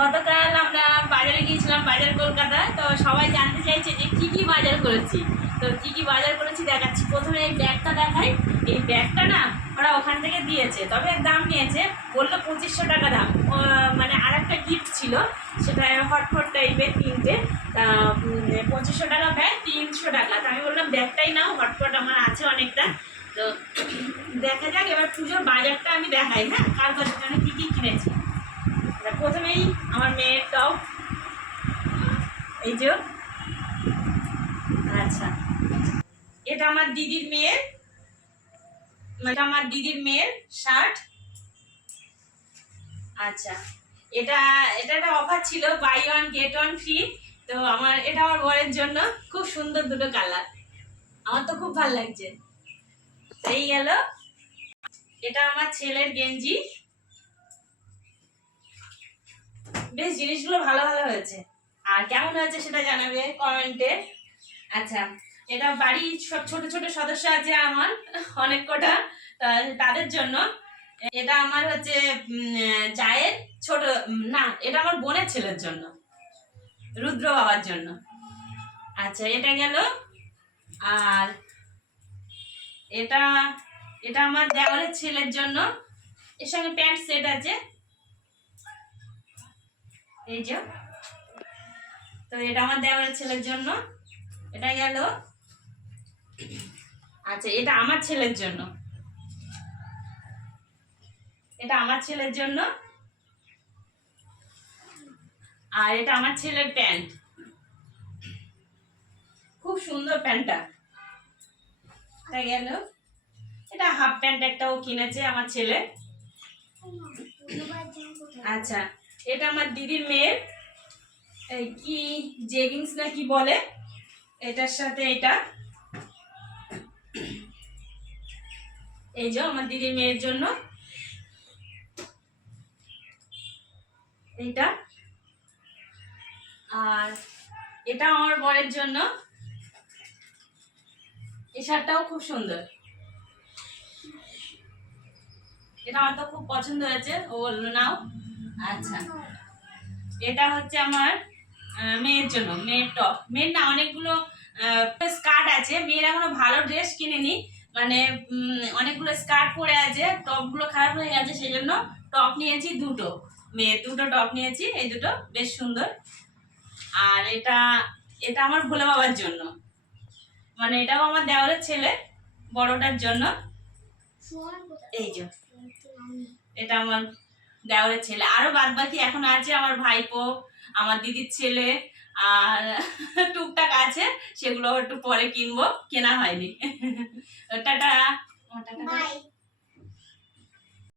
গতকাল আমরা বাজারে গিয়েছিলাম, বাজার কলকাতায়। তো সবাই জানতে চাইছে যে কি কি বাজার করেছি। তো কি কি বাজার করেছি দেখাচ্ছি। প্রথমে এই ব্যাগটা দেখাই। এই ব্যাগটা না ওরা ওখান থেকে দিয়েছে, তবে দাম নিয়েছে। বলল পঁচিশশো টাকা দাম। মানে আর একটা গিফট ছিল, সেটা হটফট টাইপের তিনটে। তা পঁচিশশো টাকা ব্যাগ, তিনশো টাকা। তা আমি বললাম, ব্যাগটাই নাও, হটফট আমার আছে অনেকটা। তো দেখা যাক, এবার পুজোর বাজারটা আমি দেখাই হ্যাঁ? কার কাছে জন্য কী কী কিনেছি। তা প্রথমেই আমার মেয়ের টপ। এই যে। আচ্ছা। এটা আমার দিদির মেয়ের। এটা আমার দিদির মেয়ের শার্ট। আচ্ছা। এটা এটা একটা অফার ছিল buy one get one free তো আমার, এটা আমার বরের জন্য খুব সুন্দর দুটো কালার। আমার তো খুব ভালো লাগছে। এই গেল। এটা আমার ছেলের গেঞ্জি। বেশ জিনিসগুলো ভালো ভালো হয়েছে। আর কেমন হয়েছে সেটা জানাবে কমেন্টে আচ্ছা এটা বাড়ি সব ছোট ছোট সদস্য আছে আমার, অনেক কটা তাদের জন্য। এটা আমার হচ্ছে জায়ের ছোট, না, এটা আমার বোনের ছেলের জন্য, রুদ্র বাবার জন্য। আচ্ছা এটা গেল। আর এটা এটা আমার দেওয়ারের ছেলের জন্য। এর সঙ্গে প্যান্ট সেট আছে। এই যে। তো এটা আমার দেওয়ারের ছেলের জন্য। এটা গেল। আচ্ছা এটা আমার ছেলের জন্য। এটা আমার ছেলের জন্য। আর এটা আমার ছেলের প্যান্ট। খুব সুন্দর প্যান্টটা। এটা গেল। এটা হাফ প্যান্ট একটাও কিনেছে আমার ছেলে। আচ্ছা এটা আমার দিদির মেয়ের কি জেগিংস না কি বলে, এটার সাথে এটা। এই যে আমার দিদির মেয়ের জন্য। এইটা। আর এটা আমার বরের জন্য। এই শার্টটাও খুব সুন্দর। এটা আমার তো খুব পছন্দ হয়েছে। ও বলল, নাও। আচ্ছা। এটা হচ্ছে আমার মেয়ের জন্য মেয়ের টপ মেয়ের না অনেকগুলো স্কার্ট আছে। মেয়ের এখনও ভালো ড্রেস কিনেনি। মানে অনেকগুলো স্কার্ট পরে আছে টপগুলো খারাপ হয়ে গেছে সেই জন্য টপ নিয়েছি দুটো। মেয়ের দুটো টপ নিয়েছি এই দুটো বেশ সুন্দর। আর এটা এটা আমার ভোলে বাবার জন্য। মানে এটাও আমার দেওয়ারের ছেলে বড়টার জন্য। এই যে এটা আমার দেওরের ছেলে। আরও বাদ বাকি এখন আছে আমার ভাইপো, আমার দিদির ছেলে, আর টুকটাক আছে, সেগুলো একটু পরে কিনবো। কেনা হয়নি। টাটা।